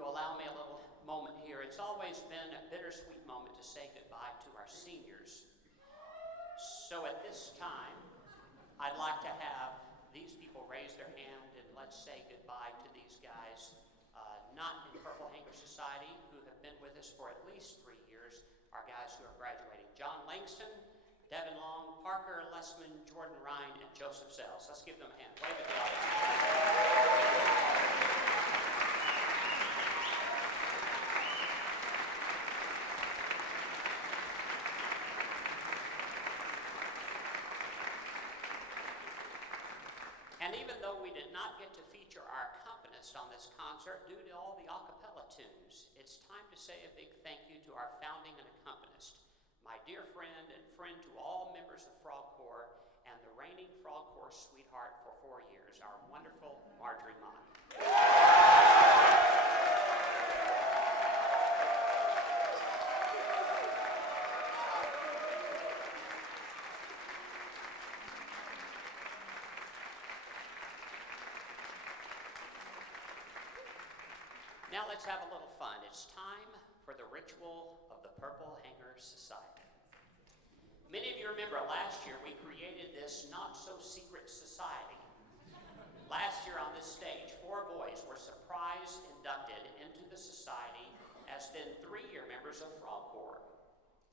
you allow me a little moment here, it's always been a bittersweet moment to say goodbye to our seniors. So at this time, I'd like to have these people raise their hand and let's say goodbye to these guys, not in Purple Hanger Society, who have been with us for at least 3 years, our guys who are graduating. John Langston, Devin Long, Parker Lessman, Jordan Ryan, and Joseph Sells. Let's give them a hand. Wave at the audience. And even though we did not get to feature our accompanist on this concert due to all the a cappella tunes, it's time to say a big thank you to our founding and accompanist, my dear friend and friend to all members of Frog Corps and the reigning Frog Corps sweetheart for 4 years, our wonderful Marjorie Mott. Now let's have a little fun. It's time for the ritual of the Purple Hanger Society. Many of you remember last year we created this not-so-secret society. Last year on this stage, 4 boys were surprise inducted into the society as then 3-year members of Frog Corps.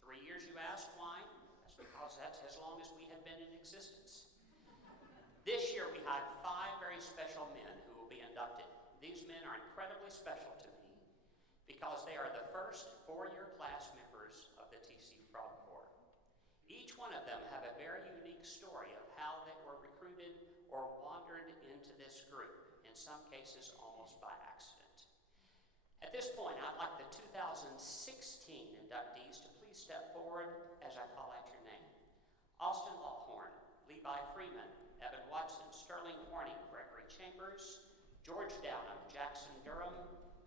3 years, you ask, why? That's because that's as long as we have been in existence. This year we have 5 very special men who will be inducted. These men are incredibly special to me because they are the first 4-year class members of the TC Frog Corps. Each one of them have a very unique story of how they were recruited or wandered into this group, in some cases almost by accident. At this point, I'd like the 2016 inductees to please step forward as I call out your name. Austin Lawhorn, Levi Freeman, Evan Watson, Sterling Horning, Gregory Chambers, George Downham, Jackson Durham,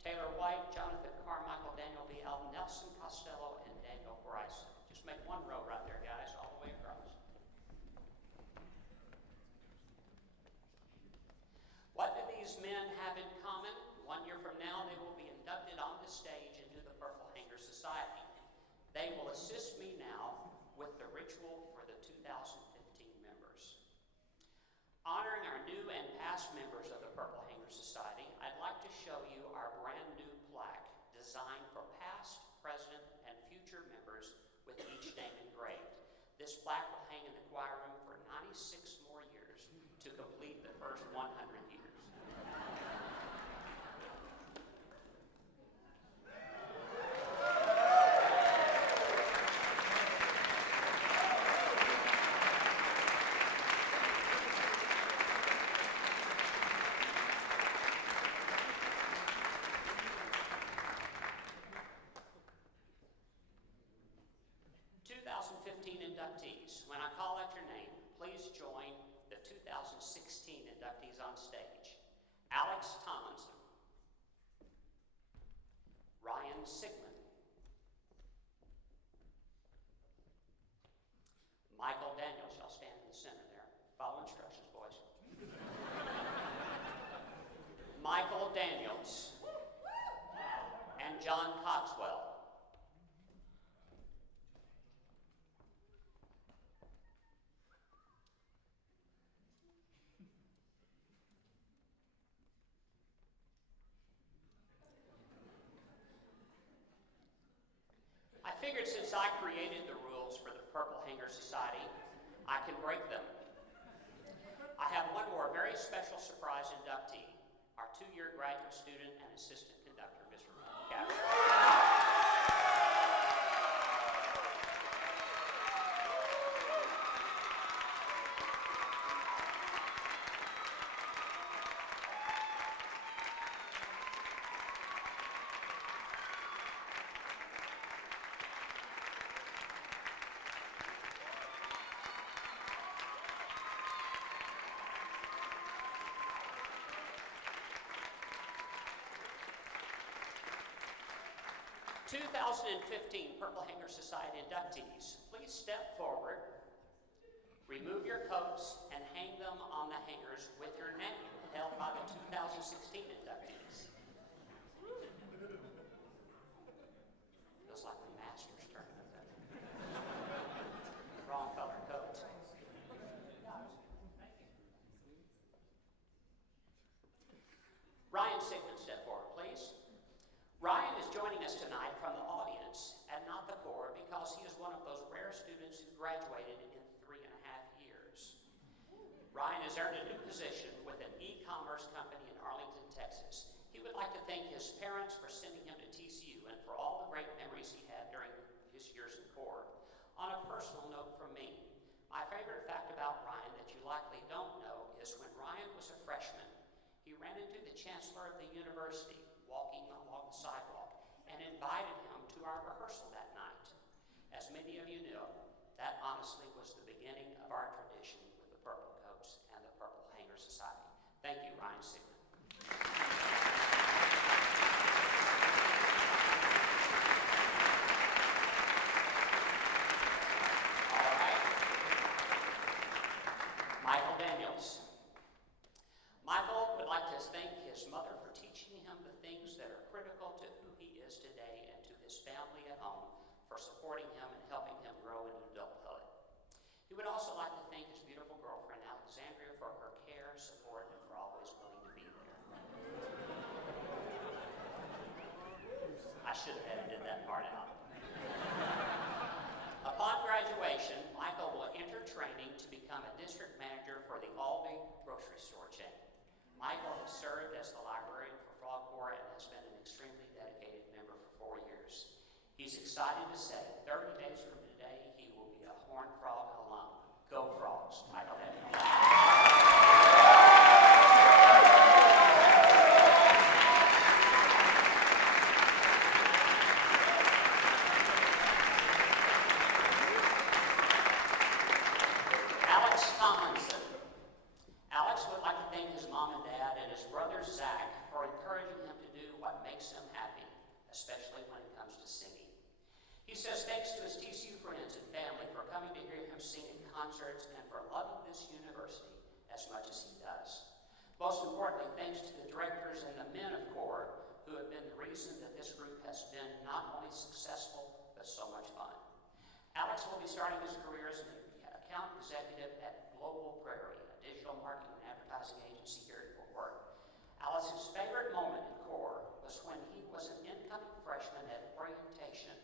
Taylor White, Jonathan Carmichael, Daniel B. Allen, Nelson Costello, and Daniel Bryson. Just make one row right there, guys, all the way across. What do these men have in common? 1 year from now, they will be inducted on the stage into the Purple Hanger Society. They will assist me now with the ritual for the 2015 members. Honoring our new and past members of the Purple Hanger Society, I'd like to show you our brand new plaque designed for past, present, and future members with each name engraved. This plaque will hang in the choir room for 96 more years to complete the first 100 years. Inductees. When I call out your name, please join the 2016 inductees on stage. Alex Tomlinson, Ryan Sigmund, Michael Daniels, y'all stand in the center there. Follow instructions, boys. Michael Daniels and John Coxwell. I figured since I created the rules for the Purple Hanger Society, I can break them. I have one more very special surprise inductee, our 2-year graduate student and assistant conductor, Mr. Ron Gabbard. 2015 Purple Hanger Society inductees, please step forward, remove your coats, and hang them on the hangers with your name held by the 2016 inductees. us tonight from the audience and not the Corps because he is one of those rare students who graduated in 3.5 years. Ryan has earned a new position with an e-commerce company in Arlington, Texas. He would like to thank his parents for sending him to TCU and for all the great memories he had during his years in Corps. On a personal note from me, my favorite fact about Ryan that you likely don't know is when Ryan was a freshman, he ran into the chancellor of the university walking along the sidewalk and invited him to our rehearsal that night. As many of you know, that honestly was the beginning of our tradition with the Purple Coats and the Purple Hanger Society. Thank you, Ryan Sigmund. All right. Michael Daniels. Michael would like to thank his mother for teaching him the things that are critical to who he is today and to his family at home for supporting him and helping him grow into adulthood. He would also like to thank his beautiful girlfriend, Alexandria, for her care, support, and for always willing to be there. I should have edited that part out. Upon graduation, Michael will enter training to become a district manager for the Aldi grocery store chain. Michael has served as the librarian for Frog Corps and has been an extremely dedicated member for 4 years. He's excited to say 30 days from today, he will be a Horned Frog alum. Go Frogs, Michael Daniels. Alex Tomlinson. Alex would like to thank his mom and dad and his brother Zach for encouraging him to do what makes him happy, especially when it comes to singing. He says thanks to his TCU friends and family for coming to hear him sing in concerts and for loving this university as much as he does. Most importantly, thanks to the directors and the men of Corps who have been the reason that this group has been not only successful, but so much fun. Alex will be starting his career as an account executive at Global Prairie, a digital marketing and advertising agency here at Fort Worth. Alex's favorite moment in Corps was when he was an incoming freshman at orientation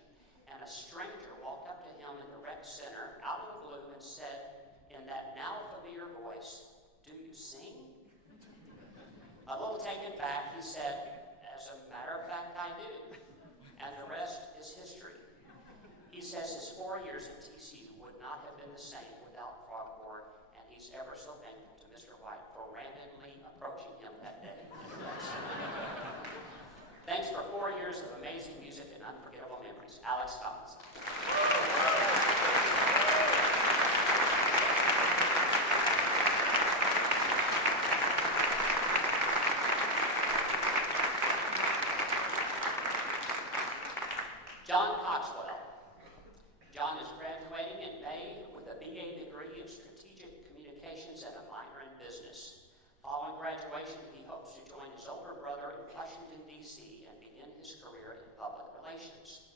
and a stranger walked up to him in the rec center out of the blue and said in that now familiar voice, "Do you sing?" A little taken back, he said, "As a matter of fact, I do." And the rest is history. He says his 4 years at TCU would not have been the same without Frog Corps, and he's ever so thankful to Mr. White for randomly approaching him that day. Thanks for 4 years of amazing music and unforgettable memories. Alex Tomlinson. John Coxwell. John is graduating in May with a BA degree in strategic communications and a minor in business. Following graduation, he hopes to join his older brother in Washington, D.C. and begin his career in public relations.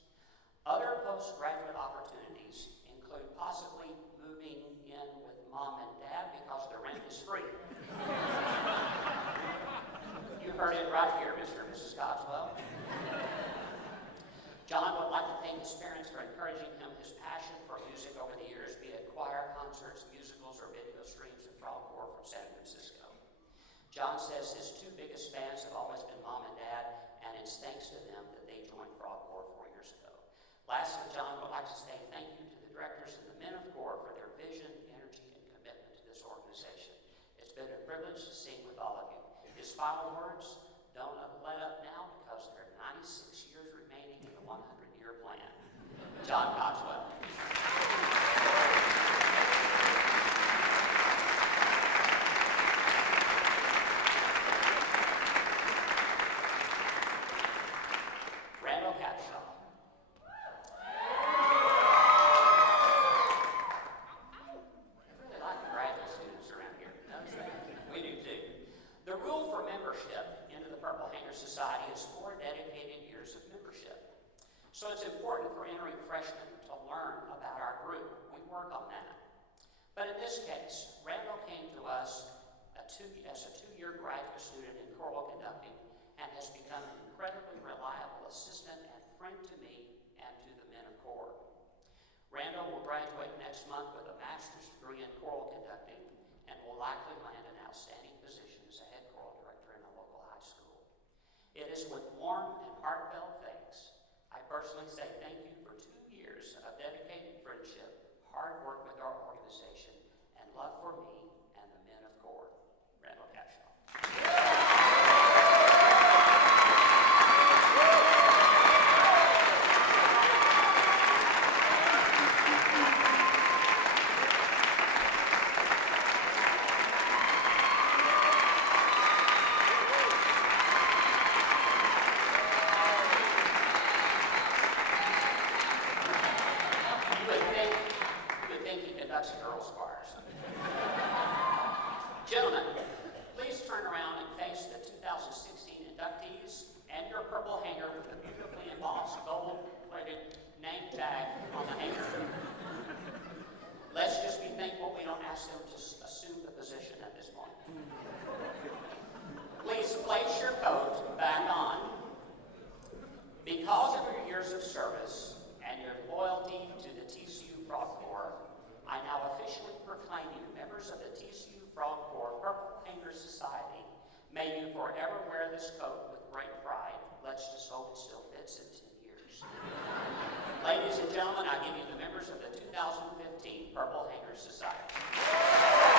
Other postgraduate opportunities include possibly moving in with mom and dad because the rent is free. You heard it right here, Mr. and Mrs. Coxwell. John would like to thank his parents for encouraging him his passion for music over the years, be it choir, concerts, musicals, or video streams of Frog Corps from San Francisco. John says his two biggest fans have always been mom and dad, and it's thanks to them that they joined Frog Corps 4 years ago. Lastly, John would like to say thank you to the directors and the men of Corps for their vision, energy, and commitment to this organization. It's been a privilege to sing with all of you. His final words, don't let up now because there are 96 years remaining in the 100-year plan. John Coxwell. Randall Capshaw. I really like the graduate students around here. We do too. The rule for membership into the Purple Hanger Society is 4 dedicated years of membership. So it's important for entering freshmen to learn about our group. We work on that. But in this case, Randall came to us as a 2-year graduate student in choral conducting and has become an incredibly reliable assistant and friend to me and to the men of Corps. Randall will graduate next month with a master's degree in choral conducting and will likely land an outstanding position as a head choral director in a local high school. It is with warm and heartfelt thanks I personally say thank you for 2 years of dedicated friendship, hard work with our organization, and love for me and the men of Corps. Randall Cashaw. You would think he conducts girls' choirs. Gentlemen, please turn around and face the 2016 inductees and your purple hanger with the beautifully embossed gold-plated name tag on the hanger. Let's just be thankful we don't ask them to assume the position at this point. Please place your coat back on. Because of your years of service and your loyalty to the TCU Frog Corps, I now officially proclaim you members of the TCU Frog Corps Purple Hanger Society. May you forever wear this coat with great pride. Let's just hope it still fits in 10 years. Ladies and gentlemen, I give you the members of the 2015 Purple Hanger Society.